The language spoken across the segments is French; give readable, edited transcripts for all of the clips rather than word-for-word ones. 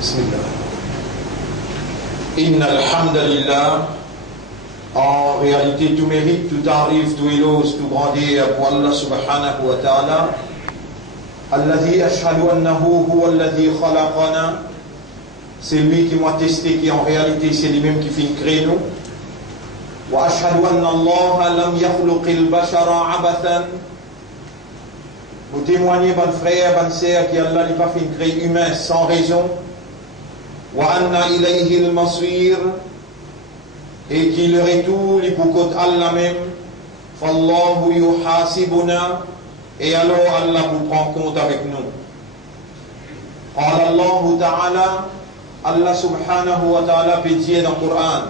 Bismillah. Inna alhamdulillah. En réalité, tout mérite, tout arrive, tout éloge, tout grandit pour Allah subhanahu wa ta'ala. Alladhi ashhadu annahu huwa alladhi khalaqana. C'est lui qui m'a testé, qui en réalité c'est lui-même qui fait créer nous. Wa ashhadu anna Allah lam yakhluqil bashara abathan. Nous témoignons, bon frère, bonne sœur, qu'Allah n'a pas fait créer humain sans raison. Wa anna ilayhi al-masir. Et qu'il le retourne pour côté Allah même. Fallahu yuhasibuna. Et alors Allah vous prend compte avec nous. Qala Allah ta'ala. Allah subhanahu wa ta'ala peut dire dans le Coran.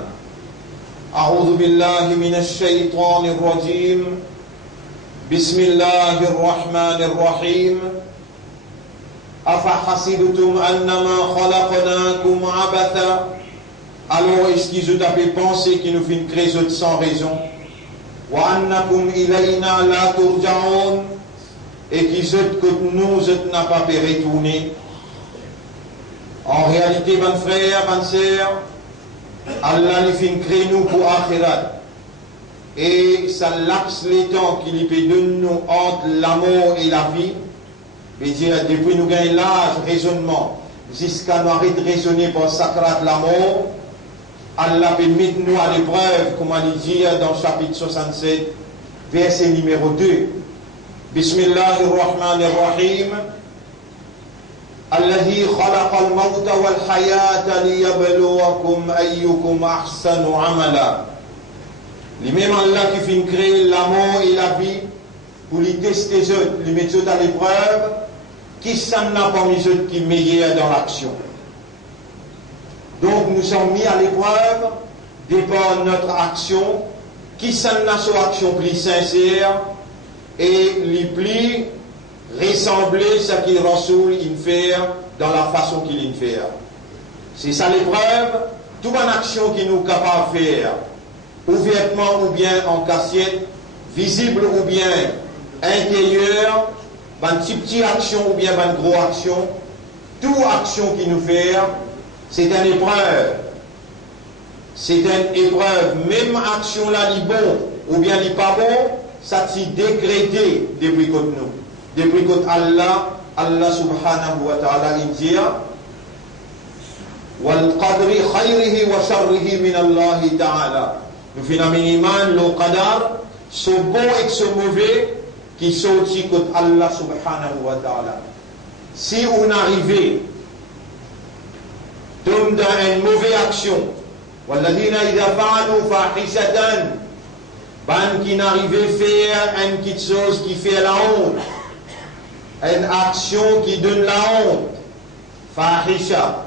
A'udhu billahi minash shaytanir rajim. Bismillahir rahmanir rahim. Afa hasibtum annama khalaqnakum abatha. Alors est-ce qu'ils ont pensé qu'ils nous fait créer sans raison? Wa annakum ilayna la turja'un. Et qu'ils ont que nous n'a pas pu retourner. En réalité, mon frère, mon sœur, Allah nous fait créer nous pour akhirat. Et ça laxe les temps qu'il peut donner nous entre la mort et la vie. Et dire, depuis nous gagnons l'âge, raisonnement, jusqu'à nous arrêter de raisonner pour sacrat la mort, Allah peut mettre nous à l'épreuve, comme on dit dans le chapitre 67, verset numéro 2. Bismillahirrahmanirrahim. الذي خلق الموت والحياة ليبلوكم أيكم أحسن عملا. Les mêmes Allah qui fait créer la mort et la vie pour les tester les autres, les mettre à l'épreuve, qui s'en a parmi les autres qui est meilleur dans l'action. Donc nous sommes mis à l'épreuve dépend notre action, qui s'en a son action plus sincère et les plus ressembler ce qu'il Rasoul fait dans la façon qu'il fait. C'est ça l'épreuve. Toute une action qui nous est capable de faire, ouvertement ou bien en cassette, visible ou bien intérieure, une petite action ou bien une grosse action, toute action qui nous fait, c'est une épreuve. C'est une épreuve. Même action là, li bon ou bien li pas bon, ça s'est décrété depuis que nous. Depuis que Allah subhanahu wa ta'ala dit wal qadri khayrihi wa sharrihi min Allah ta'ala. Nous faisons iman le qadar, ce bon et ce mauvais qui sortit de Allah subhanahu wa ta'ala. Si on arrive dans une mauvaise action, walladhina idha fa'alu fahishatan, ban qui n'arrive à faire une petite chose qui fait la honte, une action qui donne la honte, fahisha,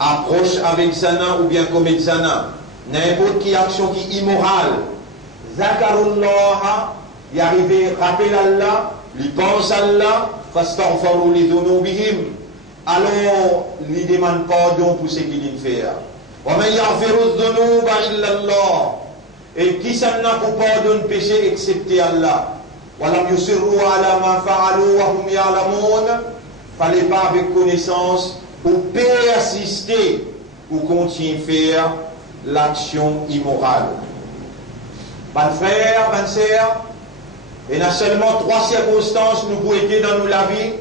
approche avec zana ou bien commet zana, n'importe quelle action qui est immorale, zakarullah, y arriver, rappelle Allah, lui pense Allah, fastaghfaru li dhunubihim, alors lui demande pardon pour ce qu'il fait. Wa man yaghfiru dhunuba illa Allah, et qui s'en a pour pardonner péché excepté Allah. Walam yusirru ala ma fa'alu wa hum ya'lamun. Fallait pas avec connaissance ou persister ou continuer à faire l'action immorale. Mon frère, ma sœur, il y a seulement 3 circonstances nous pouvons aider dans la vie.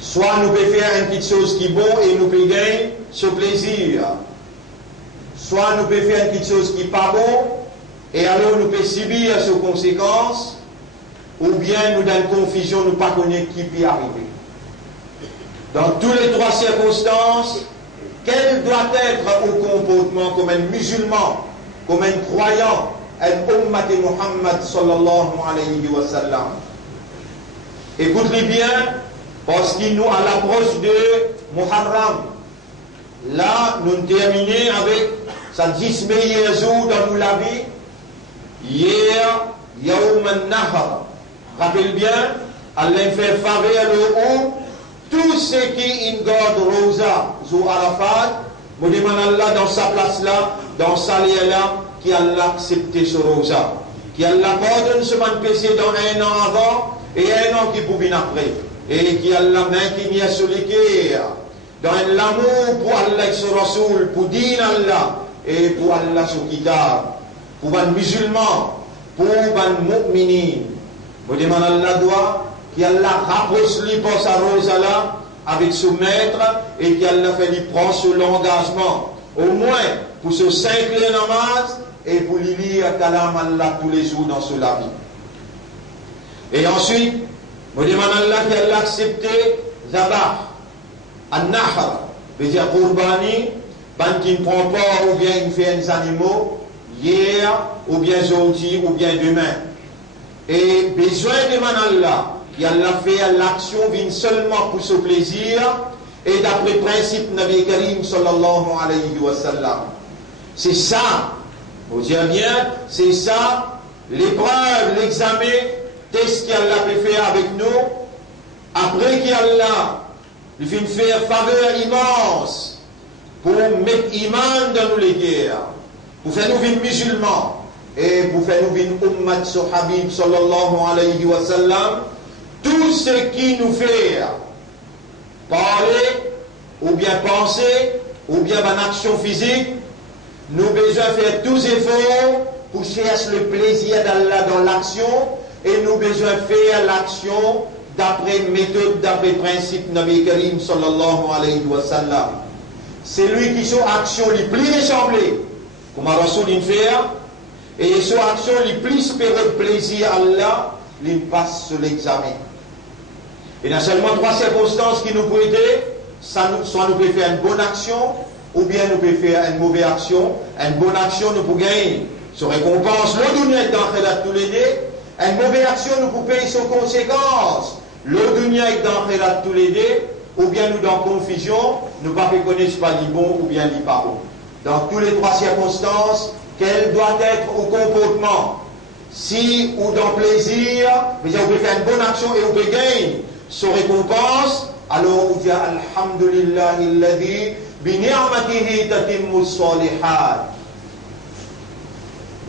Soit nous pouvons faire une petite chose qui est bon et nous pouvons gagner ce plaisir. Soit nous pouvons faire une petite chose qui n'est pas bon et alors nous pouvons subir ses conséquences, ou bien nous dans une confusion, nous ne pas connaître qui peut arriver. Dans toutes les 3 circonstances, quel doit être au comportement comme un musulman, comme un croyant, un ummat de Muhammad sallallahu alayhi wa sallam. Écoutez bien, parce qu'il nous à l'approche de Muharram. Là, nous terminons avec sa 10 meilleurs jours dans la vie. Hier, Yawm al-Nahar. Rappelez bien, Allah fait faveur le haut. Tout ce qui est garde Rosa, Zou Arafat, nous demandons Allah dans sa place là, dans sa lieu là, qui a accepté ce Rosa. Qui a pardonné ce man péché dans 1 an avant, et un an qui pour venir après, et qui Allah maintenir sur les guerres, dans l'amour pour Allah et son Rasoul, pour dire Allah, et pour Allah son kitab, pour les musulmans, pour les mu'minin. Je demande à Allah doit, qui Allah rapproche lui pour sa rose là, avec son maître, et qui Allah fait lui prendre son engagement, au moins pour ce 5 namaz, et pour lui lire Kalam Allah tous les jours dans ce la vie. Et ensuite, je demande à Allah qui a accepté Zabah, An-Nahr, c'est-à-dire Qurbani, qui ne prend pas ou bien il fait des animaux, hier, ou bien aujourd'hui, ou bien demain. Et besoin de Allah, qui a fait l'action vient seulement pour ce plaisir, et d'après le principe Nabi Karim sallallahu alayhi wa sallam. C'est ça, vous dire bien, c'est ça, l'épreuve, l'examen, test qu'Allah peut faire avec nous, après qu'Allah lui fait faire faveur immense pour mettre iman dans nous les guerres, pour faire nous vivre musulmans et pour faire nous vivre ummat sur Habib sallallahu alayhi wa sallam, tout ce qui nous fait parler ou bien penser ou bien une action physique, nous avons besoin de faire tous les efforts pour chercher le plaisir d'Allah dans l'action. Et nous avons besoin de faire l'action d'après méthode, d'après principe Nabi Karim sallallahu alayhi wa sallam. C'est lui qui son action les plus ressemblée, comme un Rasoul il fait, et son action les plus espérer plaisir à Allah, il passe sur l'examen. Et il y a seulement 3 circonstances qui nous peuvent aider, soit nous pouvons faire une bonne action, ou bien nous pouvons faire une mauvaise action. Une bonne action, nous pouvons gagner sa récompense, le dunya dans tous les deux. Une mauvaise action, nous pouvons payer ses conséquences. Le dunya est dans tous les deux, ou bien nous dans confusion, nous ne connaissons pas les bons ou bien les pas bons. Dans toutes les 3 circonstances, quel doit être au comportement? Si ou dans plaisir, mais on peut faire une bonne action et on peut gagner sa récompense, alors on dit Alhamdulillahi alladhi bi ni'matihi tatimmu salihat.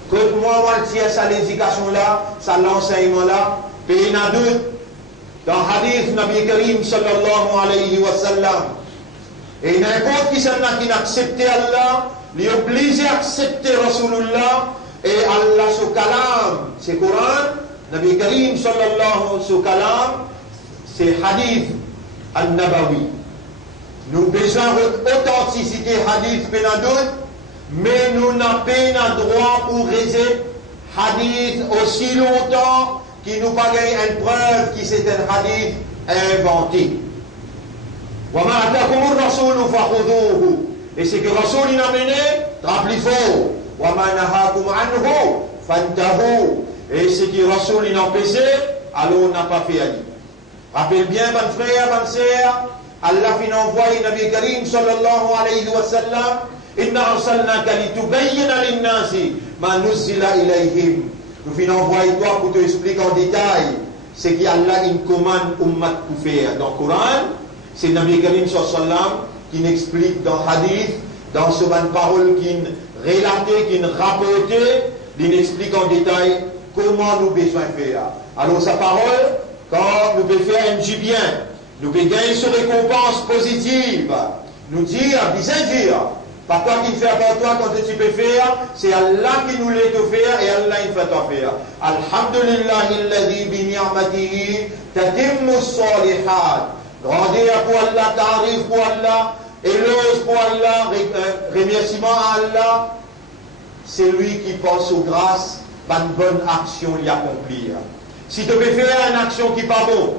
Que moi, on tire ça l'éducation là, ça l'enseignement là, puis il y en a d'autres. Dans Hadith Nabi Karim sallallahu alayhi wa sallam. Et n'importe qui s'en a qui n'accepte Allah, il est obligé d'accepter Rasulullah et Allah son kalam. C'est Coran, Nabi Karim sallallahu son kalam, c'est Hadith al-Nabawi. Nous avons besoin d'authenticité Hadith Benadout, mais nous n'avons pas droit pour rester Hadith aussi longtemps qui nous pas gagné une preuve qui c'est un hadith inventé. Et c'est que Rasoul il a mené, rappelez faux. Et c'est que Rasoul il a empêché, alors on n'a pas fait ali. Rappelez bien, mon frère, mon sœur, Allah fin envoyé Nabi Karim sallallahu alayhi wa sallam, inna arsalnaka litubayyina lin-nasi ma nuzzila ilayhim. Nous finissons envoyer toi pour te expliquer en détail ce qu'Allah une commande ummat pour faire. Dans le Coran, c'est Nabi Karim sallam qui explique dans Hadith, dans ce ban parole qui relaté, qui rapporté, il explique en détail comment nous besoin faire. Alors sa parole, quand nous pouvons faire un du bien, nous pouvons gagner une récompense positive, nous dire, bien dire. Pas toi qui fais pour toi quand tu peux faire, c'est Allah qui nous l'aide faire et Allah il fait toi faire. Alhamdulillahi alladhi bi ni'matihi tatimmu salihat. Rendez pour Allah, tarif pour Allah, éloge pour Allah, remerciement à Allah. C'est lui qui pense aux grâces, par une bonne action l'y accomplir. Si tu peux faire une action qui n'est pas bonne,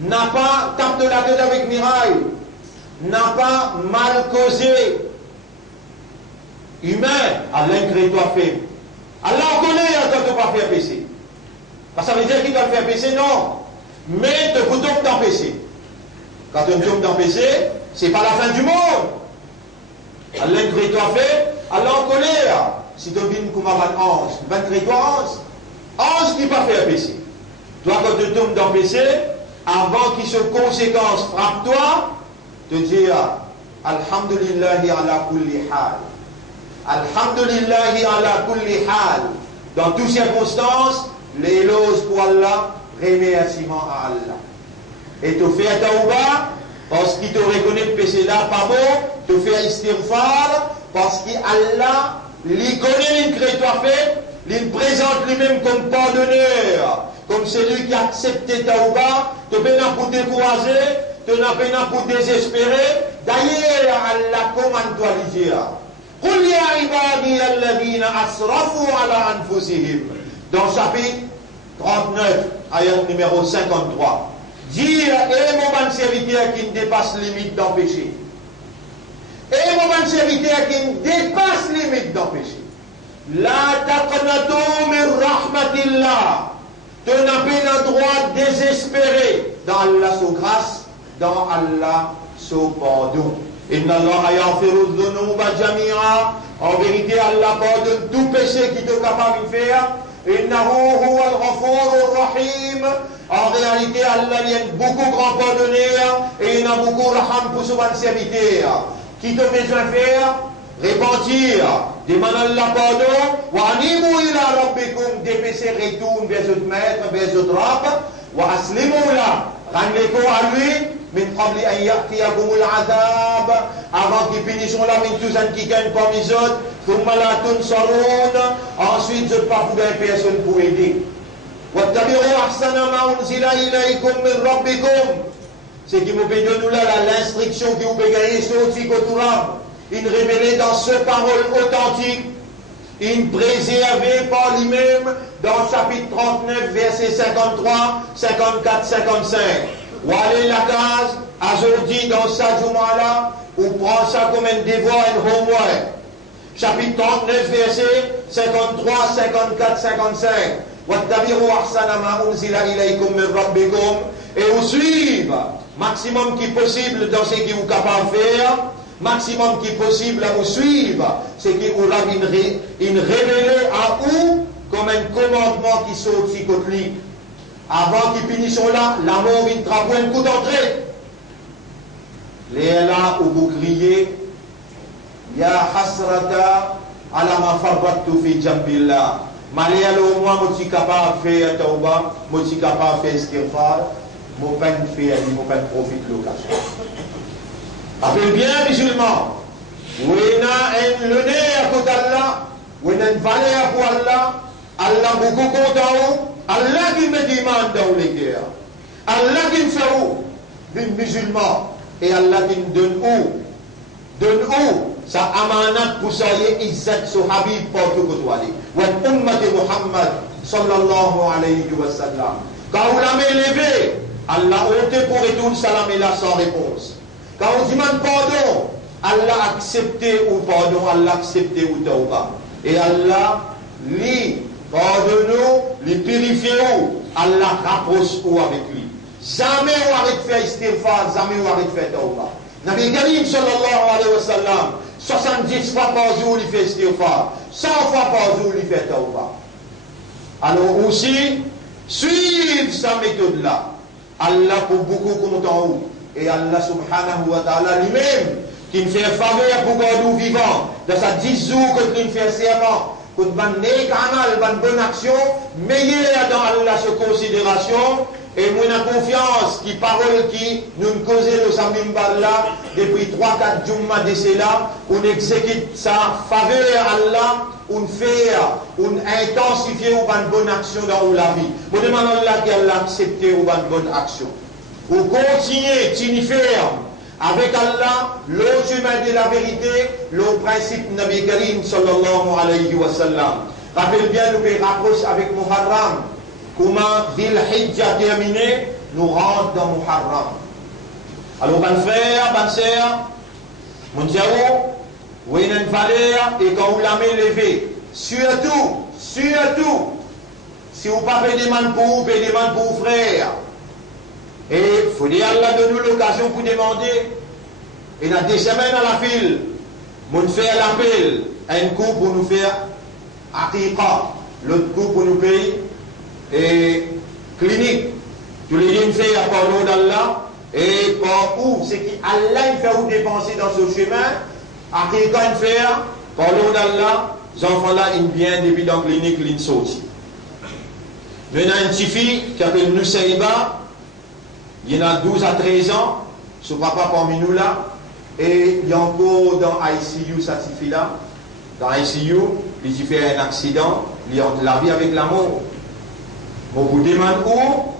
n'a pas tape de la tête avec miraille, n'a pas mal causé, humain, Allah crée toi fait. Allah connaît quand tu vas faire péché. Parce que ça veut dire qu'il va faire péché, non. Mais tu peux tomber dans péché. Quand tu tombes dans péché, c'est pas la fin du monde. Allah crée toi fait, Allah connaît. Si tu viens comme un ange, il va créer toi ange. Ange qui va faire péché. Toi, quand tu tombes dans péché, avant qu'il se conséquence frappe toi, te dire Alhamdulillahi ala kulli hal. Alhamdulillahi ala kulli hal. Dans toutes circonstances, l'éloge pour Allah, remerciement à Allah. Et tu fais tauba parce qu'il te reconnaît le péché là, pas bon, tu fais istighfar parce qu'Allah, il connaît ce que tu as fait, il présente lui-même comme pardonneur, comme celui qui a accepté tauba, tu peux pas pour décourager, tu n'as pas pour désespérer. D'ailleurs, Allah commande toi de dire, قل يا عبادي الذين أسرفوا على أنفسهم. Dans chapitre 39, ayat numéro 53. Dire, et mon bon serviteur qui ne dépasse limite d'en péché. Et mon bon serviteur qui ne dépasse limite d'en péché. La taqnatu min rahmatillah. Tu n'as pas le droit de désespérer dans Allah sous grâce, dans Allah sous pardon. Inna Allah yaghfiru dhunuba jami'a. En vérité, Allah pardonne tout péché qui est capable de faire. Innahu huwa al-ghafur rahim. En réalité, Allah y a beaucoup grand pardonneur et il a beaucoup raham pour son serviteur. Qui te besoin de faire? Repentir, demander Allah pardon. Wa animu ila rabbikum, des péchés retournent vers votre maître, vers votre rab. Wa aslimu la, rendez-vous à lui. Min qabli an ya'tiyakumul azab, avant qu'ils finissent la min tous qui gagnent parmi les autres, thumma la tunsarun, ensuite je ne pas pour personne pour aider. Wattabi'u ahsana ma unzila ilaykum min rabbikum. Ce qui vous peut donner là l'instruction qui vous peut gagner sur Tikoturab, une révélée dans ce parole authentique, une préservée par lui-même dans chapitre 39, verset 53, 54, 55. Ou aller la case, aujourd'hui dans sa journée-là, ou prend ça comme un devoir, un homework. Chapitre 39, verset 53, 54, 55. وَاتَّبِعُوا أَحْسَنَ مَا أُنزِلَ إِلَيْكُم مِّن رَّبِّكُم. Et vous suivez, maximum qui possible dans ce qui vous capable de faire, maximum qui possible à vous suivre, ce qui vous a une révélé à vous comme un commandement qui saute si côté. Avant qu'ils finissent là, l'amour vient travailler un coup d'entrée. Les là où vous criez, Ya hasrata ala ma farrattu fi jambillah. Malgré au moins, je suis capable de faire tauba, je suis capable de faire istighfar, je ne peux pas faire, je ne peux pas profiter de l'occasion. Appelle bien, musulman. Vous avez un nez à côté d'Allah, vous avez une valeur pour Allah, Allah beaucoup content. Allah qui me demande dans les guerres. Allah qui me fait où? Des musulmans. Et Allah qui me donne où? Donne où? Sa amanat pour soyez izzat sur Habib partout côtoyer. Wa ummat Muhammad sallallahu alayhi wa sallam. Quand vous l'avez élevé, Allah ôté pour retourner salam et là sans réponse. Quand on demande pardon, Allah accepté ou pardon, Allah accepté ou tauba. Et Allah lit. Pardonne-nous, les purifiez-nous, Allah rapproche ou avec lui. Jamais on arrête de faire istighfar, jamais on arrête de faire tauba. Nabi Karim sallallahu alayhi wa sallam, 70 fois par jour il fait istighfar, 100 fois par jour il fait tauba. Alors aussi, suivre sa méthode-là. Allah pour beaucoup content et Allah subhanahu wa ta'ala lui-même qui me fait faveur pour garder vivant dans sa 10 jours que il fait serment. Pour une bonne action, meilleure dans Allah sur considération, et moi j'ai confiance qui parole qui nous causait le samim là depuis 3-4 jours de cela, on exécute sa faveur à Allah, on fait, on intensifie une bonne action dans la vie. Nous demandons Allah qu'elle accepte une bonne action. On continue, tu ferme. Avec Allah, le chemin de la vérité, le principe Nabi Karim sallallahu alayhi wa sallam. Rappelle bien, nous pouvons rapprocher avec Muharram. Comment Dhil Hijjah terminé, nous rentrons dans Muharram. Alors, bonne frère, bonne sœur, mon Dieu, vous avez une valeur et quand vous l'avez levé, surtout, si vous pas fait des mains pour vous, faites des mains pour vos frères. Et il faut dire Allah donne nous l'occasion pour demander. Et dans des semaines à la file, nous faire l'appel à un coup pour nous faire aqiqa, l'autre coup pour nous payer et clinique. Tous les gens fait à part d'Allah et par où c'est qui Allah il fait où dépenser dans ce chemin. Aqiqa il fait par d'Allah, les enfants là ils bien depuis dans la clinique ils sortent. Nous avons une petite fille qui s'appelle Nussaïba, il y en a 12 à 13 ans, son papa parmi nous là, et il y a encore dans ICU, cette fille-là, dans ICU, il fait un accident, il est entre la vie avec la mort. On vous demande où,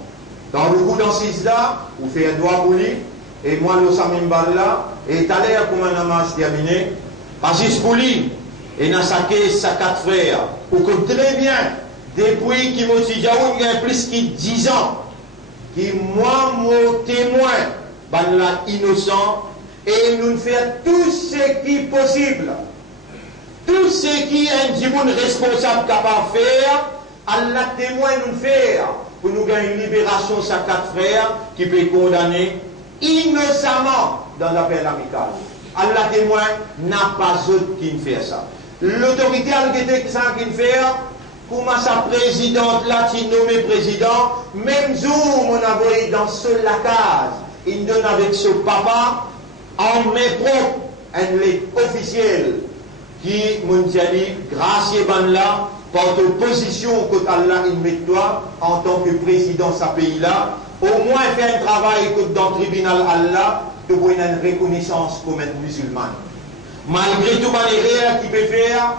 dans le coup dans 6 là, vous faites un doigt pour lui, et moi, le Samimbal là, et tout à l'heure, comme un hommage terminé, pas juste pour lui, et dans sa caisse, sa 4 frères, ou comme très bien, depuis qu'il m'a dit, il y a plus que 10 ans, qui moi, mon témoin, ben là, innocent, et nous faisons tout ce qui est possible, tout ce qui est un djiboun responsable capable de faire, Allah témoin nous faire, pour nous gagner une libération de sa 4 frères, qui peut condamner innocemment dans l'appel amical. Allah témoin n'a pas autre qui fait ça. L'autorité qui fait, comment sa présidente là, qui nommé président, même jour, on a envoyé dans ce lacage, il donne avec ce papa, en mes propres, un lettre officielle, qui m'a dit, grâce à là, porte opposition contre Allah, il met toi, en tant que président de ce pays-là, au moins faire un travail dans le tribunal Allah, de pour une reconnaissance comme un musulman. Malgré tout manière qu'il peut faire,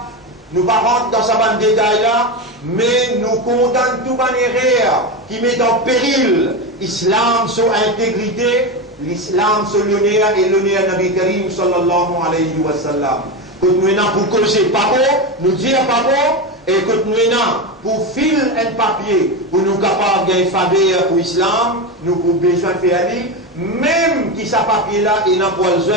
nous ne rentrons pas dans sa bande détail là, mais nous condamnons tout manière qui met en péril l'islam sur intégrité, l'islam sur l'honneur et l'honneur de Nabi Karim sallallahu alayhi wa sallam. Quand nous sommes pour causer pas bon, nous dire pas bon, et quand nous sommes pour filer un papier, pour nous capables de faveur pour l'islam, nous avons besoin de faire aller, même si ce papier-là est dans poison,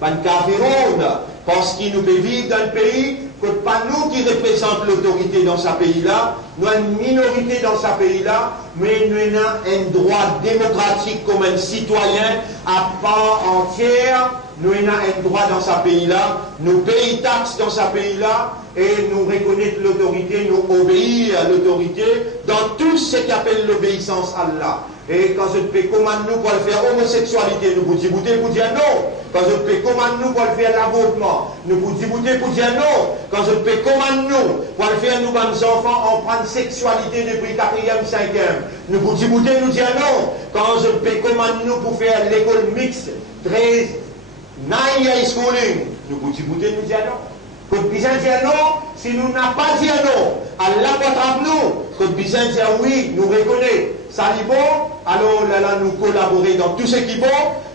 pas de caféron, parce qu'il nous peut vivre dans le pays, que pas nous qui représentons l'autorité dans ce pays-là, nous avons une minorité dans ce pays-là, mais nous avons un droit démocratique comme un citoyen à part entière. Nous avons un droit dans ce pays-là, nous payons taxes dans ce pays-là, et nous reconnaissons l'autorité, nous obéissons à l'autorité dans tout ce qui appelle l'obéissance à Allah. Et quand je te commande nous pour le faire homosexualité, nous pouvons dire pour dire non. Quand je te commande nous pour le faire l'avortement, nous pouvons dire pour dire non. Quand je te commande nous pour le faire nous, nos enfants, en prendre sexualité depuis 4e, 5e, nous pouvons dire nous dire non. Quand je te commande nous pour faire l'école mixte, 13, 9 years schooling, nous pouvons dire nous dire non. Quand besoin dire non, si nous n'avons pas dit non, Allah va nous. Quand besoin dire oui, nous reconnaissons. Ça est bon, alors là, nous collaborer dans tout ce qui est bon,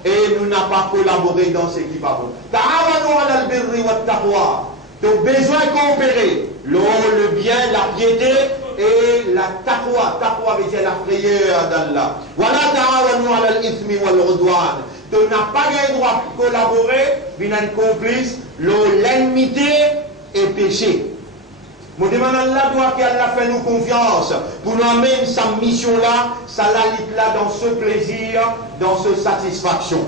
et nous n'avons pas collaboré dans ce qui n'est pas bon. Ta'awanu ala al-birri wa taqwa. Donc besoin de coopérer. Le bien, la piété et la taqwa. Taqwa veut dire la prière d'Allah. Voilà ta'awanu ala al-ithmi wal-udwan. Donc on n'a pas le droit de collaborer, mais on a un complice, l'ennemité et péché. Je demande à Allah qu'Allah fait nous confiance pour nous amener sa mission-là, ça la là dans ce plaisir, dans cette satisfaction.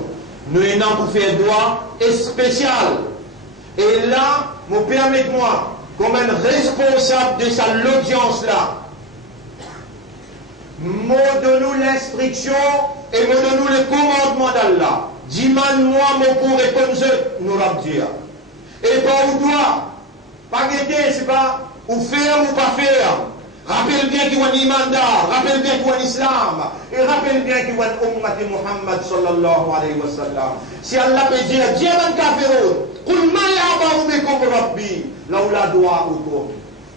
Nous avons pour faire droit et spécial. Et là, permettez-moi, comme un responsable de sa l'audience-là, me donne l'instruction et me donne le commandement d'Allah. Dis-moi, pour répondre, nous l'avons dit. Et pour toi, pas guetter, c'est pas ou faire ou pas faire. Rappelle bien qu'il y a un mandat, rappelle bien qu'il y a un islam, et rappelle bien qu'il y a un ummat Muhammad sallallahu alayhi wa sallam. Si Allah peut dire, Dieu man kafirun, qul ma ya'ba'u bikum rabbi, laula du'a'ukum.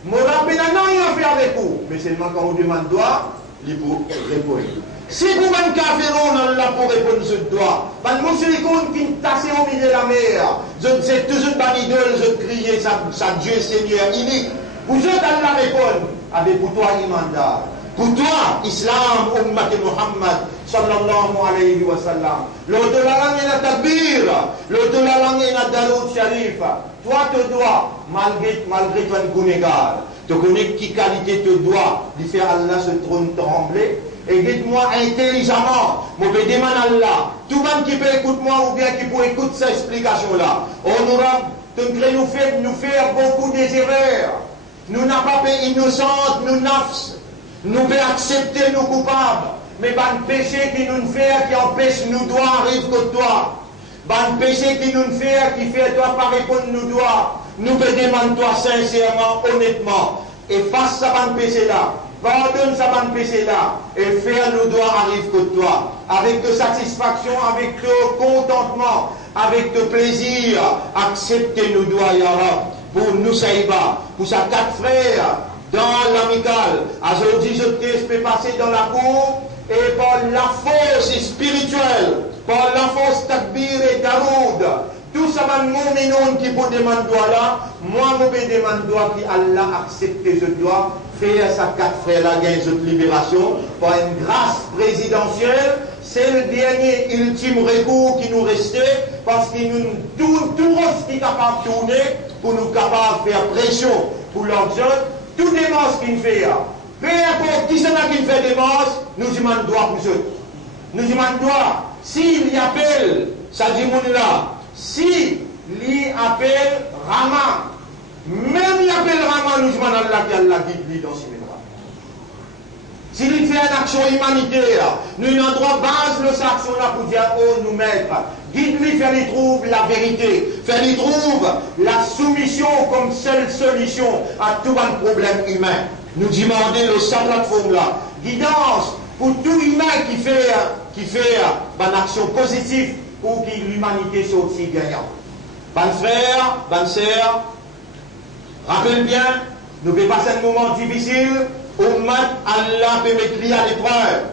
Mon rabbi n'a rien fait avec vous, mais seulement quand on demande doigt, il faut répondre. Si vous man kafirun, Allah pour répondre ce doigt, ban mushrikoun qui tassé au milieu de la mer, c'est toujours une idole, je crier sa Dieu Seigneur unique. Vous êtes Allah répondre, avec pour toi imandat. Pour toi, Islam, Ummat Muhammad, sallallahu alayhi wa sallam. L'autre de la langue est la tabir, l'autre de la langue est la darout sharif. Toi, tu dois, malgré toi, un gounégar, tu connais qui qualité te doit de faire Allah se trône trembler. Et dites-moi intelligemment, je vais demander à Allah, tout le monde qui peut écouter moi ou bien qui peut écouter cette explication-là, on aura nous faire beaucoup d'erreurs. Nous n'avons pas fait innocentes, nous nafs. Nous pouvons accepter nos coupables. Mais le péché qui nous fait, qui empêche nous doigts, arrive que toi. Le péché qui nous fait, qui fait toi pas répondre nous doigts. Nous pouvons demander toi sincèrement, honnêtement. Et face à ce péché-là, pardonne ça va péché là, et faire nos doigts arrive que toi, avec de satisfaction, avec de contentement, avec de plaisir, acceptez nos doigts, Ya Rab, pour nous saïba, pour sa 4 frères, dans l'amical. Aujourd'hui, je peux passer dans la cour, et par la force spirituelle, par la force takbir et daroud, tout ça va nous qui peut demander là, moi je vais demander qui Allah accepte ce doigt, faire sa 4 frères la gagne de libération par une grâce présidentielle. C'est le dernier ultime recours qui nous restait parce qu'il nous tourne tout ce qui est capable de tourner pour nous capables de faire pression pour leur jeunes. Tout démence qu'il fait, peu importe qui c'est qui fait démence, nous demandons droit pour eux. Nous demandons droit. S'il y appelle, ça dit mon là, si il appelle Rama, même il appelle Rama, nous demandons Allah qui Allah guide dans ses mémoires. S'il fait une action humanitaire, nous avons droit base de cette action-là pour dire, oh, nous mettre. Guide-lui, faire-lui trouve la vérité, faire-lui trouve la soumission comme seule solution à tout un problème humain. Nous demandons le sa plateforme là, guidance pour tout humain qui fait une action positive pour que l'humanité soit aussi gagnante. Bonne frère, bonne sœur, rappelle bien, nous pouvons passer un moment difficile, au mat Allah peut mettre à l'épreuve.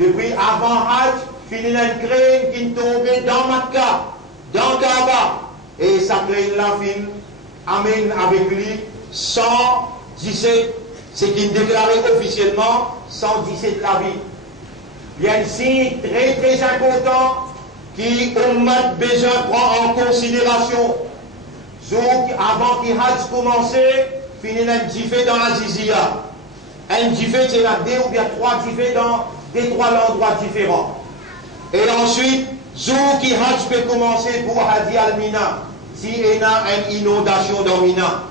Depuis avant Hajj, fini une crème qui tombait dans Makkah, dans Kaaba, et sa crème là fin, amène avec lui 117, ce qui est déclaré officiellement 117 la vie. Il y a un signe très très important qui Ummat besoin prend en considération. Donc avant qu'il Hajj commencer, finir un diffé dans Azizia. Un diffé c'est là 2 ou bien 3 diffés dans des 3 endroits différents. Et ensuite, jour qui Hajj peut commencer pour Hadi al-Mina, si il y a une inondation dans Mina,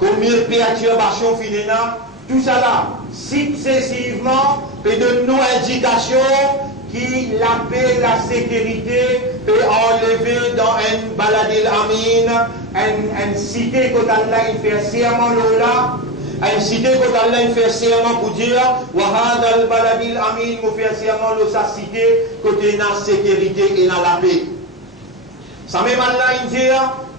combien de perturbations finina, tout ça là, successivement, peut donner nos indications qui la paix, la sécurité peut enlever dans une baladil amin, une cité que Allah il fait serment là, une cité que Allah il fait serment pour dire wahad al baladil amin nous fait serment là sa cité côté na sécurité et na la paix. Ça même Allah il dit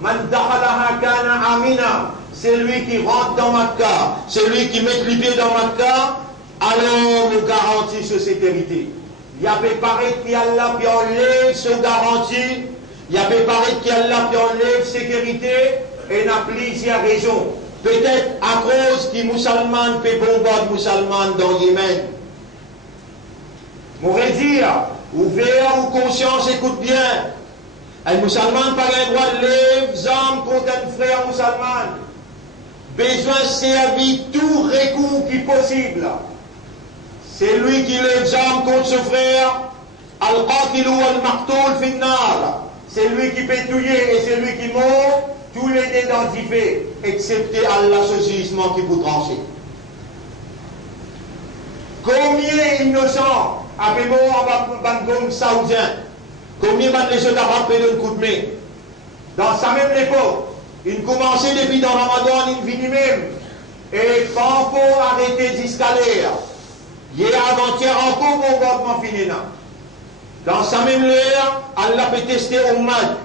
man dakhalaha kana amina, c'est lui qui rentre dans Makkah, c'est lui qui met les pieds dans Makkah, alors nous garantissons sécurité. Il y a préparé qui Allah puis enlève ce garantie, il y a préparé qui Allah puis enlève sécurité, et il y a plusieurs raisons. Peut-être à cause que les musulmans peut bombarder les musulmans dans Yémen. On va dire, ouvert ou conscience, écoute bien. Un musulman n'a pas le droit de lever les armes contre un frère musulman. Besoin de servir tout recours qui est possible. C'est lui qui lève les armes contre son frère. Al-Qatil ou Al-Maqtoul finnar. C'est lui qui peut tuer et c'est lui qui mord. Tous les identifiés, excepté Allah, ce jugement qui vous trancher. Combien innocents avaient mort en Bangkok saoudien? Combien de les arabes payent un coup de main? Dans sa même époque, il commençait depuis dans Ramadan, il finit même. Et pas encore arrêté d'escalaire. Hier avant-hier encore bombardement fini là. Dans sa même l'heure, Allah peut tester au Ummat.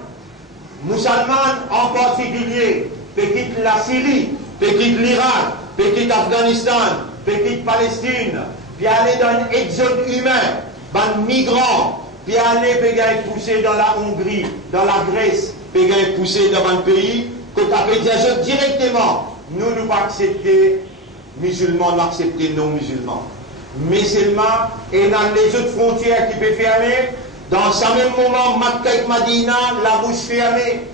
Musulmans en particulier, peut quitter la Syrie, peut quitter l'Irak, peut quitter l'Afghanistan, peut quitter Palestine, puis aller dans un exode humain, dans migrants, puis aller peut pousser dans la Hongrie, dans la Grèce, peut pousser dans un pays, que tu as dit directement, nous ne pas accepter musulmans, nous accepter non musulmans. Musulmans, et dans les autres frontières qui peuvent fermer, dans ce même moment, Makkah et Madina, la bouche fermée.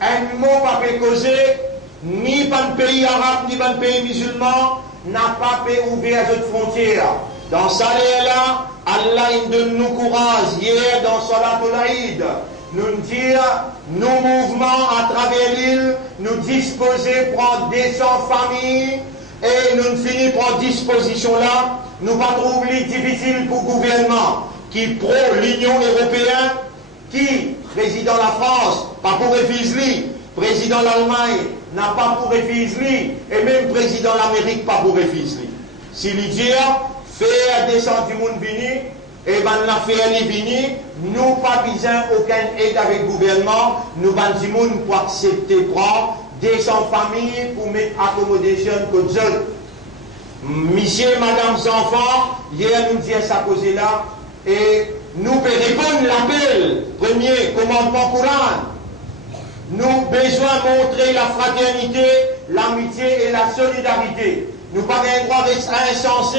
Un mot pas peut causer, ni par le pays arabe, ni par le pays musulman, n'a pas pu ouvrir les autres frontières. Dans ça là, Allah donne nous courage. Hier, dans Salatul Aïd, nous dire, nos mouvements à travers l'île, nous disposer, prendre 200 familles, et nous finissons prendre disposition là, nous pas trouver difficile pour le gouvernement qui pro l'Union européenne, qui, président de la France, pas pour refuser, président de l'Allemagne, n'a pas pour refuser, et même président de l'Amérique, pas pour refuser. si il dit, faire descendre du monde vini, et ben la faire les vini, nous pas besoin aucun aide avec le gouvernement, nous ben du monde pour accepter prendre descendre famille pour mettre accommodation comme ça. Monsieur, madame, enfants, hier nous disons ça posé là, et nous pouvons répondre l'appel, premier commandement courant. Nous besoin de montrer la fraternité, l'amitié et la solidarité. Nous pas un droit d'être insensé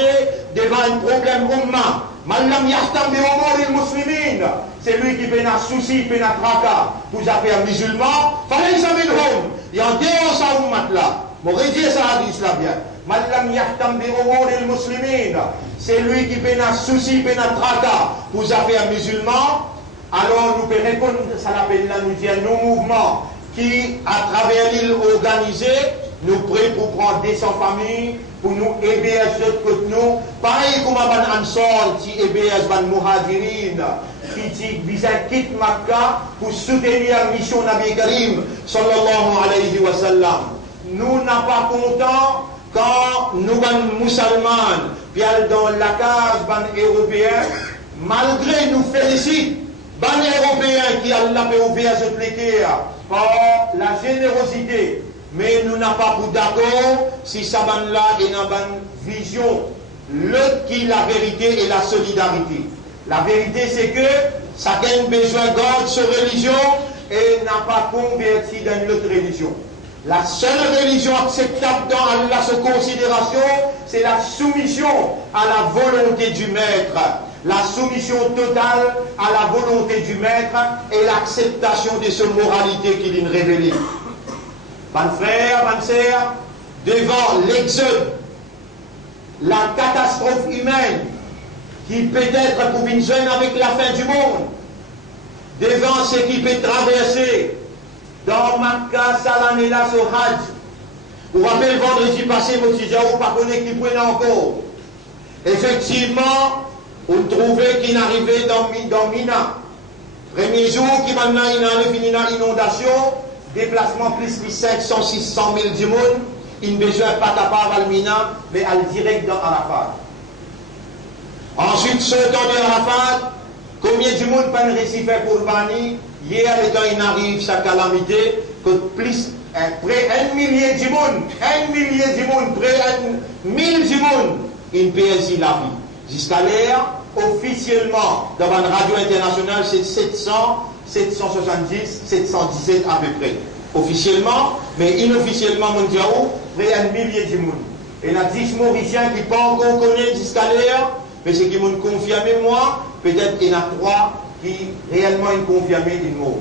devant un problème umma. Malam yahtam bi umuri muslimin. C'est lui qui fait un souci, fait un tracas pour les affaires musulmans. Fallait examiner l'homme. Il y a un déon sa ummat là. Mon rédier ça a dit cela bien. Malam yahtam bi umuri muslimin. C'est lui qui fait un souci, fait un tracas pour les affaires musulmans. Alors nous pouvons répondre, ça l'appelle là, nous dire nos mouvements qui, à travers l'île organisée, nous prêts pour prendre des sans familles, pour nous aider à ce côté nous. Pareil comme un Ansar qui aider à ce Muhajirin, qui vise à quitter Makkah pour soutenir la mission Nabi Karim, sallallahu alayhi wa sallam. Nous n'sommes pas contents quand nous, les musulmans, puis dans la case des Européens, malgré nous félicitent. Les Européens qui Allah peut ouvrir ce pléquer par la générosité, mais nous n'avons pas pour d'accord si ça ban là est dans une vision, l'autre qui la vérité et la solidarité. La vérité c'est que chacun a besoin de garder sa religion et n'a pas converti dans une autre religion. La seule religion acceptable dans Allah sa considération, c'est la soumission à la volonté du maître. La soumission totale à la volonté du maître et l'acceptation de cette moralité qu'il nous révèle. Mes frères, mes sœurs, devant l'exode, la catastrophe humaine qui peut être pour une jeune avec la fin du monde, devant ce qui peut traverser dans Makkah, Salamela, sur Hajj. Vous vous rappelez vendredi passé, M. Jaou, pas connaît qui prenait encore. Effectivement, on trouvait qu'il arrivait dans Mina. Premier jour, qui maintenant il a fini dans l'inondation, déplacement plus de 500, 600 000 du monde, il ne besoin pas capable à Mina, mais à direct dans Arafat. Ensuite, sortant de Arafat, combien de monde peut réciter pour Bani? Hier, quand il arrive sa calamité, que plus, près 1 millier du monde, 1 millier du monde, près 1 000 du monde, il peut ainsi la vie. Jusqu'à l'heure, officiellement, dans une radio internationale, c'est 700, 770, 717 à peu près. Officiellement, mais inofficiellement, mondial, près 1 millier du monde. Et il y a 10 Mauriciens qui ne pas encore connaître jusqu'à l'heure, mais ceux qui m'ont confirmé moi, peut-être il y en a 3 qui réellement ont confirmé d'une mort.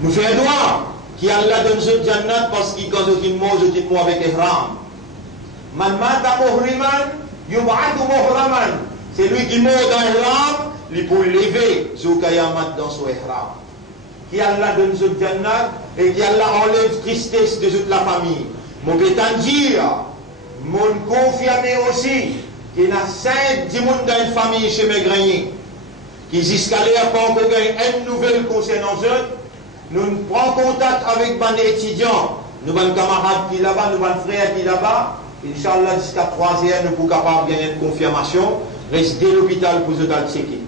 Nous faisons droit qui Allah donne ce jannat parce qu'il quand je mort avec ihram. Man mata muhriman, yub'adu muhraman. C'est lui qui meurt dans ihram, il peut lever Zoukayamat dans son ihram. Qui Allah donne ce jannat et qui Allah enlève tristesse de toute la famille. Mon bétan dire, mon confirmé aussi, qu'il y a 5 du monde dans une famille chez mes greniers, qui jusqu'à l'heure pas encore gagné une nouvelle concernant eux. Nous prenons contact avec les étudiants, nous avons camarades qui là-bas, nous avons frères qui là-bas. Inch'Allah, jusqu'à 3h, nous sommes capables de gagner une confirmation. Restez l'hôpital pour vous checker.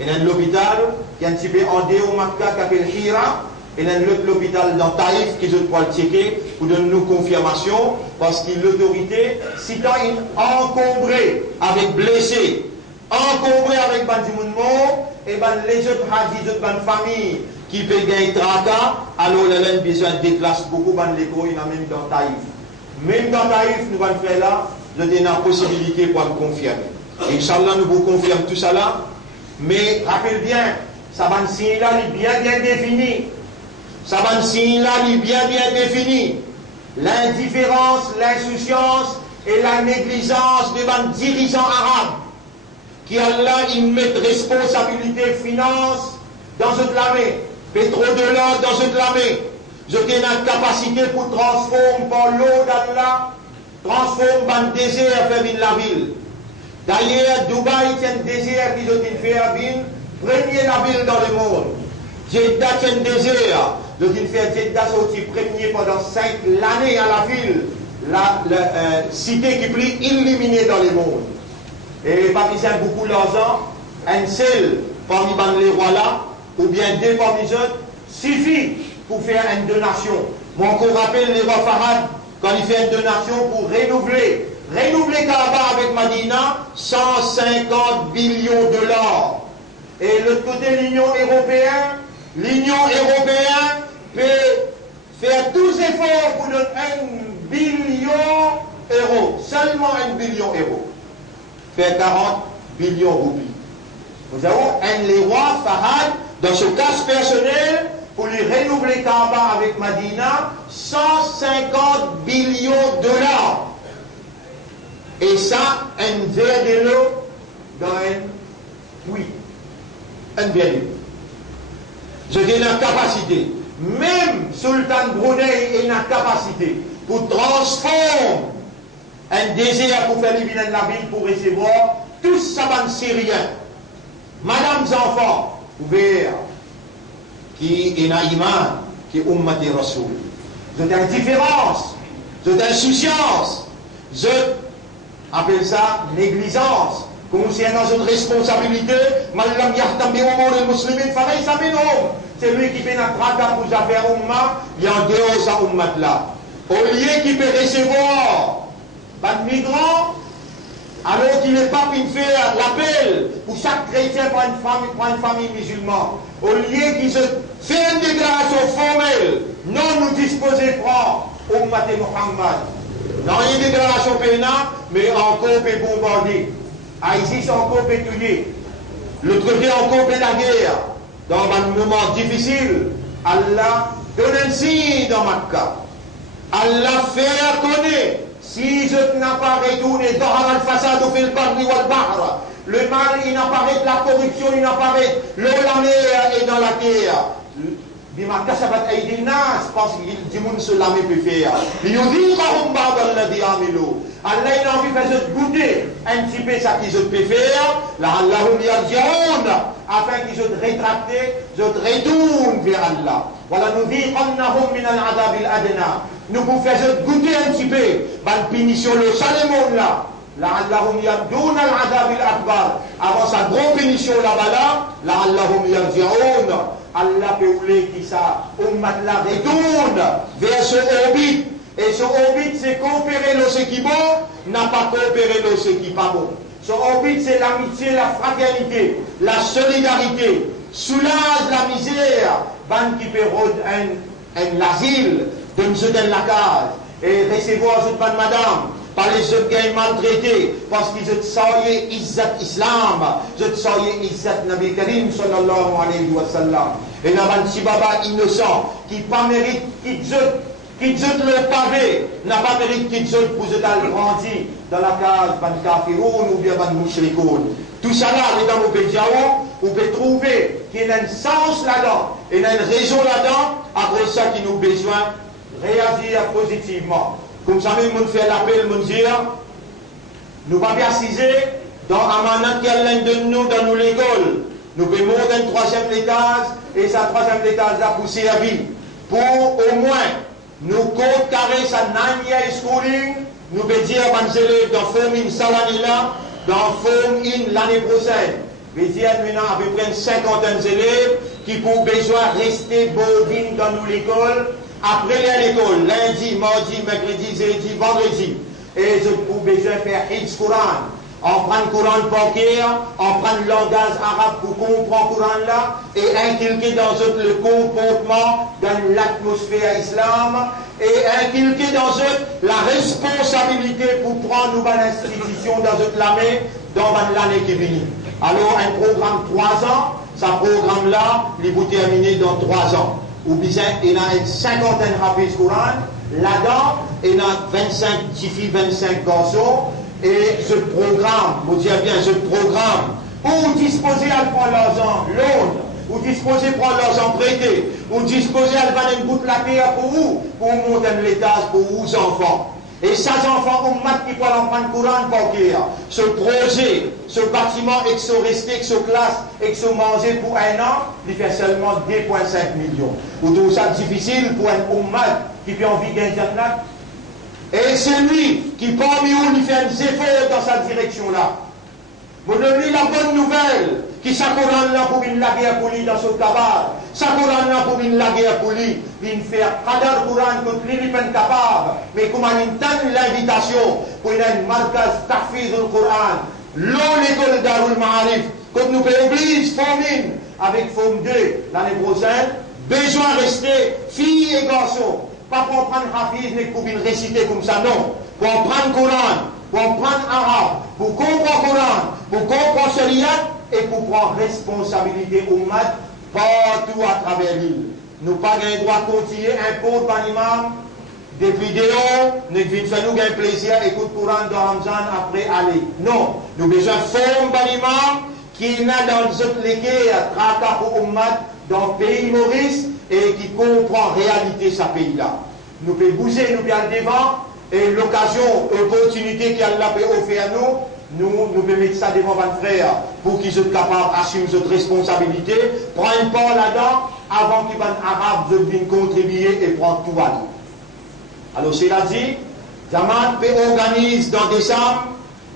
Et dans l'hôpital, qui est un petit peu en dehors au Makkah, qui s'appelle Hira. Et dans l'autre hôpital dans Taïf, qui doit le checker pour donner nous confirmation. Parce que l'autorité, si quand il est encombré avec blessés, encombré avec du monde mort, et les autres hadiths, les autres familles qui peuvent gagner tracas, alors les gens besoin de déplacer beaucoup de l'école, même dans Taïf. Même dans Taïf, nous allons faire là, nous avons la possibilité pour le confirmer. Inch'Allah, nous vous confirmons tout ça là. Mais rappelez bien, ça va signe là, il est bien défini. Ça va signe là, il est bien défini. L'indifférence, l'insouciance et la négligence des dirigeants arabes. Qui Allah, ils mettent responsabilité finance dans cette l'armée, pétrodollar dans cette l'armée. Je tiens la capacité pour transformer par l'eau d'Allah, transformer dans le désert faire venir la ville. D'ailleurs, Dubaï est un désert qui doit faire venir, premier la ville dans le monde. Jeddah est un désert, doit faire Jeddah sorti premier pendant 5 années à la ville. la cité qui plie illuminée dans le monde. Et pas besoin beaucoup d'argent, un seul parmi les rois là, ou bien deux parmi eux, suffit pour faire une donation. Moi, on rappelle les rois Fahad, quand il fait une donation pour renouveler Kaaba avec Madina, 150 billions de dollars. Et de l'autre côté, l'Union européenne peut faire tous les efforts pour donner 1 billion d'euros, seulement 1 billion d'euros. Faire 40 billions de roupies. Nous avons les rois Fahad, dans ce cas personnel, pour lui renouveler Kaaba avec Madina, 150 billions de dollars. Et ça, un verre de l'eau dans un puits. Un verre de l'eau. Je dis la capacité. Même Sultan Brunei est la capacité pour transformer un désert pour faire l'évidence de la ville pour recevoir tous ça van Syriens. Madame enfants, vous verrez qui est naïman, qui est ummati rasoul. Vous êtes indifférence, vous êtes insouciance, vous appelle ça négligence. Comme c'est dans une responsabilité, c'est lui qui fait notre tracas pour faire umma, il y a un dehors à ummat là. Au lieu qu'il peut recevoir un migrant, alors qu'il n'est pas pu faire l'appel pour chaque chrétien pour une famille musulmane. Au lieu qu'il se fait une déclaration formelle, non nous disposer prendre ummat et Muhammad. Non, une déclaration pénale, mais encore peut bombarder. Ici, c'est encore peut tuer. L'autre côté, encore peut la guerre. Dans un moment difficile, Allah donne un signe dans Makkah. Allah fait connaître. Si je n'ai pas retourné dans al-fasad au fil barri wal bahr, le mal, il apparaît, la corruption, il apparaît, l'eau, la mer et dans la terre. Bima kasabat aydin nas, parce qu'il dit moun cela me peut faire. Liyudhiqahum ba'da alladhi amilu. Allah il a envie de faire goûter un petit peu ça qu'ils peuvent faire, la'allahum yarji'un, afin qu'ils se rétractent, se retournent vers Allah. Voilà nous dhiqannahum min al-'adab al-adna. Nous pouvons faire goûter un petit peu, la punition le salement là. La'allahum yardoun al-'adab al-akbar. Avant sa grande punition là-bas, la'allahum yarji'un. Allah peut vouloir qui ça, ummat la retourne vers ce orbite. Et ce orbite, c'est coopérer le ce qui est bon, n'a pas coopéré le ce qui n'est pas bon. Ce orbite, c'est l'amitié, la fraternité, la solidarité, soulage la misère, ban qui peut un asile, de nous donner la case, et recevoir cette bonne madame, par les autres gains maltraités, parce qu'ils ont saillé Izzat Islam, ils ont saillé Izzat Nabi Karim sallallahu alayhi wa sallam. Et n'a pas un petit baba innocent qui pas mérite, qui zot le pavé, n'a pas mérite qui zot pour se grandir dans la case ban kafiroun ou bien ban mushrikoun. Tout ça là, les dans Bédiaou, vous pouvez trouver qu'il y a un sens là-dedans, et il y a une raison là-dedans, après ça qui nous besoin réagir positivement. Comme ça, nous fait l'appel, nous dire, nous ne pouvons pas assiser dans Amanat qui est l'un de nous dans nos écoles. Nous pouvons monter un troisième étage et sa troisième étage là pour servir. Pour au moins nous contrer sa nania schooling, nous pouvons dire à nos élèves dans Formin Salani là, dans Formin l'année prochaine. Nous dire maintenant à peu près une cinquantaine d'élèves qui ont besoin de rester boarding dans nos écoles. Après l'école, lundi, mardi, mercredi, jeudi, vendredi, et je peux besoin de faire Hidj Quran. On prend le Coran par cœur, on prend le langage arabe pour comprendre le Coran là, et inculquer dans eux le comportement dans l'atmosphère islam, et inculquer dans eux la responsabilité pour prendre une bonne institution dans eux l'armée dans l'année qui vient. Alors un programme 3 ans, ce programme là, il va terminer dans 3 ans. Ou bien il y a une cinquantaine de hafiz Coran, là-dedans, il y a 25 filles, 25 garçons, et ce programme, vous dites bien, ce programme, ou disposer à prendre l'argent, loan, ou disposer à prendre l'argent prêté, ou disposer à prendre une bout de la terre pour vous, pour monter l'étage pour vos enfants. Et ces enfants, on mat qui peuvent en prendre courant pour ce projet, ce bâtiment, et que ce resté, que ce classe, et que ce manger pour 1 an, il fait seulement 2,5 millions. Ou tout ça difficile pour un ummat qui peut envie d'Internet. Et c'est lui qui parmi nous lui fait des efforts dans sa direction-là. Vous donnez la bonne nouvelle qui s'accorde là pour une la guerre pour lui dans son cabal. S'accorde là pour une la guerre pour lui. Il fait Qadar Quran contre lui, il est capable. Mais comment il donne l'invitation pour une marquage Tahfiz au Quran. L'école Darul Ma'arif, comme nous pouvons oblige, forme avec forme 2 l'année prochaine. Besoin de rester filles et garçons. Pas pour prendre Hafiz, mais pour une réciter comme ça, non. Pour prendre Coran, pour prendre Arabe, pour comprendre Coran, pour comprendre Shariat et pour prendre responsabilité au mat partout à travers l'île. Nous pas le droit de continuer impôt par l'imam, des vidéos, nous faisons un plaisir, écoute Coran dans Ramzan après aller. Non, nous avons besoin de forme par l'imam qui n'a dans les légués à tracas pour Ummat dans le pays Maurice et qui comprend en réalité ce pays-là. Nous pouvons bouger, nous pouvons aller devant et l'occasion, l'opportunité qu'Allah peut offrir à nous pouvons mettre ça devant votre frère pour qu'ils soient capables d'assumer cette responsabilité, prendre part là-dedans avant qu'ils viennent arabes viennent contribuer et prendre tout à nous. Alors c'est là dit, Zaman organise dans décembre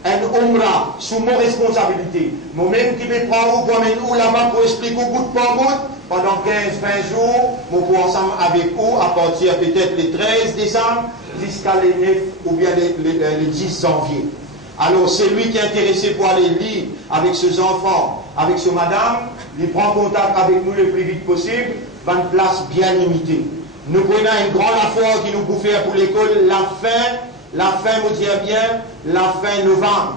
un umrah sous mon responsabilité. Moi-même qui vais prendre ou promène où là-bas pour expliquer au bout par bout pendant 15-20 jours, nous pour ensemble avec vous à partir peut-être le 13 décembre jusqu'à le 9 ou bien le 10 janvier. Alors c'est lui qui est intéressé pour aller lire avec ses enfants, avec ses madame, il prend contact avec nous le plus vite possible, dans une place bien limitée. Nous prenons une grande affaire qui nous peut faire pour l'école la fin, vous dire bien, la fin novembre.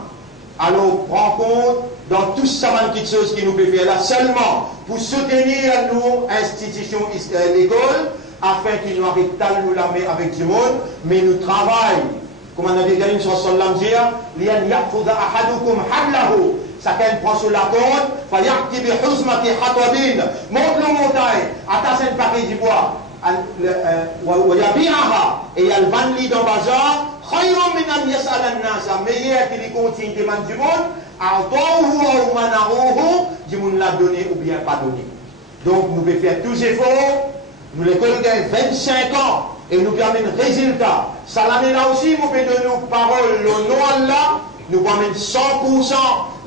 Alors, prends compte dans tout ça, quelque chose qui nous peut faire là, seulement pour soutenir nos institutions l'école, afin qu'ils nous arrêtent de nous la mettre avec du monde, mais nous travaillons. Comme on a dit, une chanson de l'Amzir, l'yan ya'khudha ahadukum hablahu. Chacun prend sur la corde, fa ya'ti bi huzmati hatwabin. Monte le montagne, attache un paquet du bois. Et il y a le vanli dans le bazar, meilleur qu'il continue de demander du monde, l'a donné ou bien pas donné. Donc nous pouvons faire tous les efforts, nous les gagnons 25 ans et nous permet un résultat. Ça l'année là aussi, nous pouvons donner nos paroles, le nom Allah, nous pouvons mettre 100%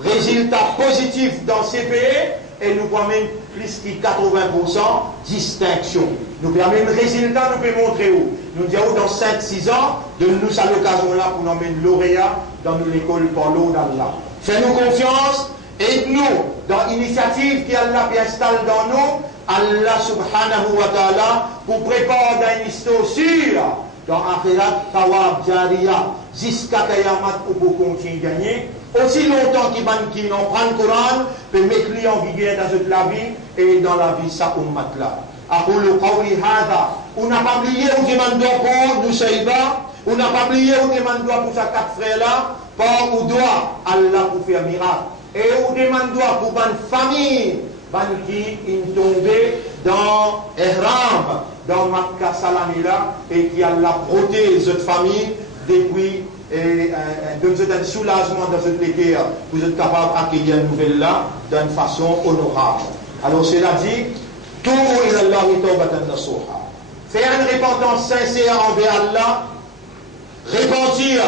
résultat positif dans ces pays. Et nous pouvons même plus que 80% distinction. Nous pouvons même résultat, nous pouvons montrer où. Nous disons dans 5-6 ans, de nous à l'occasion là pour nous emmener lauréat dans l'école par l'eau d'Allah. Fais-nous confiance, aide-nous dans l'initiative qu'Allah installe dans nous, Allah subhanahu wa ta'ala, pour préparer une histoire sûre dans Akhirat, Tawab, Jariya, jusqu'à Kayamat pour continuer à gagner. Aussi longtemps qu'ils n'ont pas le Coran, peut mettre lui en vigueur dans la vie et dans la vie sa ummat là. On n'a pas oublié où demande pour nous Saïba, on n'a pas oublié où demande pour sa 4 frères là, par où doit Allah pour faire miracle. Et où demande pour une famille, qui est tombée dans Ihram, dans Makkah Salamila, et qui Allah protège cette famille depuis. Et donc vous êtes un soulagement dans cette guerre, vous êtes capable d'accueillir une nouvelle là d'une façon honorable. Alors cela dit, tout faire une repentance sincère envers Allah, repentir.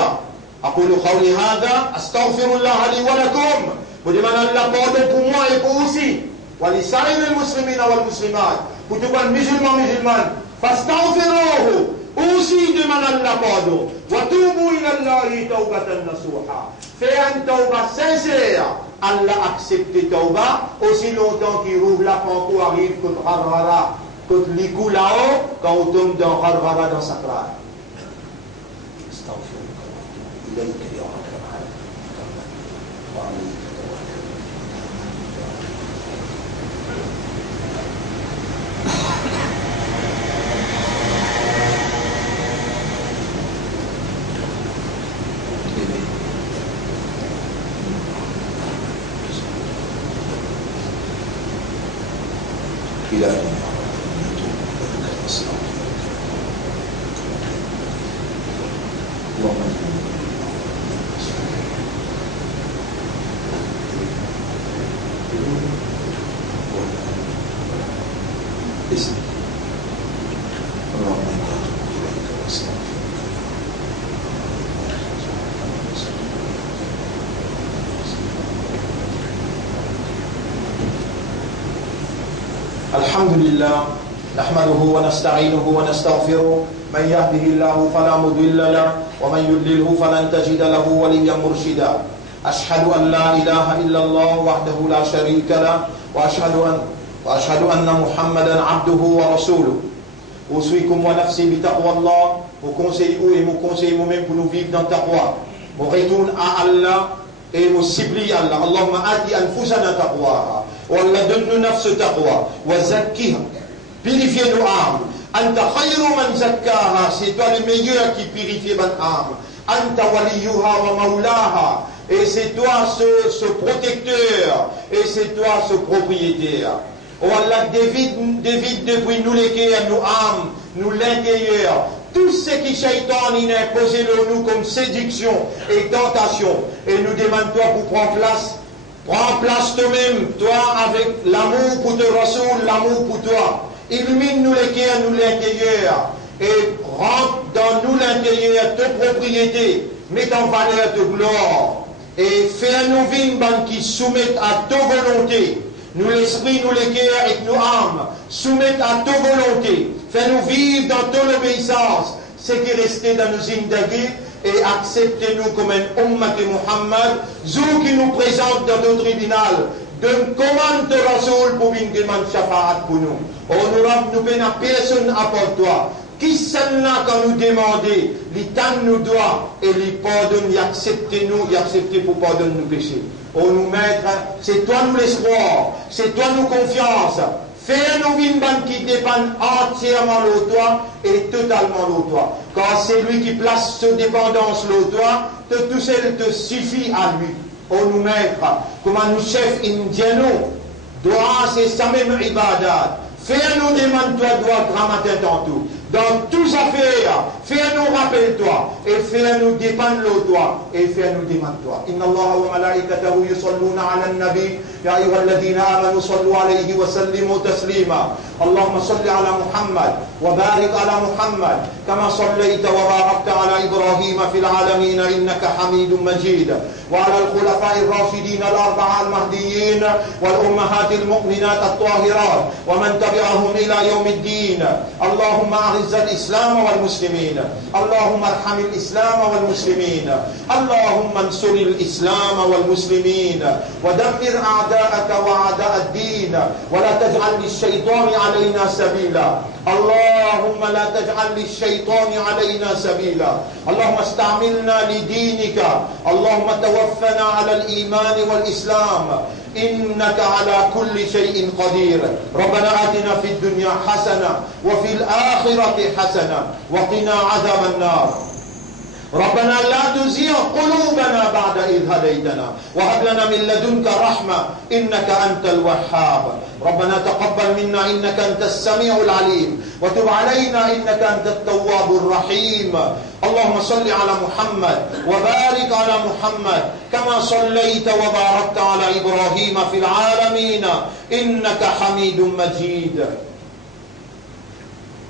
أقول قولي هذا أستغفر الله لي ولكم ودمان الله pardon pour moi et pour vous aussi ولسائر المسلمين والمسلمات pour tous les musulmans فاستغفروه aussi demande Allah pardon. وَتُوبُوا إِلَى اللَّهِ تَوْبَةً نَصُوحًا. Fais un tauba sincère. Allah accepte tauba aussi longtemps qu'il rouvre la porte arrive contre Harhara, contre l'ikou là-haut, quand on tombe dans Harhara dans sa crâne. الحمد لله نحمده ونستعينه ونستغفره من يهده الله فلا مضل له ومن يضلله فلن تجد له وليا مرشدا أشهد أن لا إله إلا الله وحده لا شريك له وأشهد أن محمدا عبده ورسوله أوصيكم ونفسي بتقوى الله وكونسيئوا et vous conseillez vous-même pour nous vivre dans taqwa. On retourne à Allah et on supplie Allah. Allahumma ati anfusana taqwa. Wa Allah donne-nous nafs taqwa. Wa zakkiha. Purifiez nos âmes. Anta khayru man zakkaha. C'est toi le meilleur qui purifie mon âme. Anta waliyuha wa maulaha. Et c'est toi ce protecteur. Et c'est toi ce propriétaire. Oh Allah, dévide depuis nous les cœurs, nos âmes, nous l'intérieur. Tout ce qui shaitan il a imposé nous comme séduction et tentation. Et nous demande toi pour prendre place. Prends place toi-même, toi avec l'amour pour te Rasoul, l'amour pour toi. Illumine-nous les cœurs, nous l'intérieur. Et rentre dans nous l'intérieur, te propriété. Mets en valeur de gloire. Et fais-nous vivre qui soumettent à ta volonté. Nous l'esprit, nous les cœurs et nos âmes soumettent à ta volonté. Fais-nous vivre dans ton obéissance. Ce qui est resté dans nos zindagis et acceptez-nous comme un ummat de Muhammad. Zou qui nous présente dans ton tribunal. Donne commande de Rasoul pour une demande shafaat pour nous. Oh nous n'avons personne à part toi. Qui s'en-là quand nous demander, l'État nous doit et les pardonne, y accepter nous, y accepter pour pardonner nos péchés. Oh nous maître, c'est toi nous l'espoir, c'est toi nous confiance. Fais-nous vivre qui dépend entièrement de toi et totalement de toi. Car c'est lui qui place sa dépendance de toi, tout seul te suffit à lui. Oh nous maître, comment nous chefs indiens, doit c'est sa même ibadat. Fais-nous demander-toi droit grand matin tantôt. Dans toutes affaires, fais-nous rappelle-toi et fais-nous dépendre de toi et fais-nous demander-toi. Inna Allah wa malaikatahu yusalluna ala an-nabi ya ayyuhalladhina amanu sallu alayhi wa sallimu taslima. Allahumma salli ala Muhammad wa barik ala Muhammad kama sallaita wa barakta ala Ibrahim fil alamin innaka Hamidum Majid wa ala al-khulafa'i ar-rashidin al-arba'a al-mahdiyyin wal ummahat al-mu'minat at-tahirat wa man tabi'ahum ila yawm ad-din. Allahumma أعز الإسلام والمسلمين اللهم ارحم الإسلام والمسلمين اللهم انصر الإسلام والمسلمين ودمر أعداءك وأعداء الدين ولا تجعل للشيطان علينا سبيلا اللهم لا تجعل للشيطان علينا سبيلا اللهم استعملنا لدينك اللهم توفنا على الإيمان والإسلام إنك على كل شيء قدير ربنا آتنا في الدنيا حسنة وفي الآخرة حسنة وقنا عذاب النار ربنا لا تزغ قلوبنا بعد إذ هديتنا وهب لنا من لدنك رحمة إنك أنت الوهاب ربنا تقبل منا إنك أنت السميع العليم وتب علينا إنك أنت التواب الرحيم اللهم صل على محمد وبارك على محمد كما صليت وباركت على إبراهيم في العالمين إنك حميد مجيد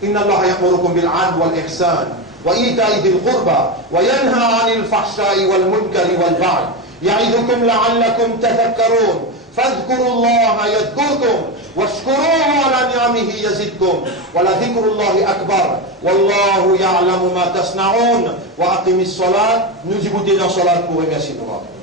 إن الله يأمركم بالعدل والإحسان وإيتاء ذي القربى وينهى عن الفحشاء والمنكر والبغي يعظكم لعلكم تذكرون فاذكروا الله يذكركم واشكروه على نعمه يزدكم ولذكر الله أكبر والله يعلم ما تصنعون وأقم الصلاة nous y goûter dans la salat pour remercier Allah.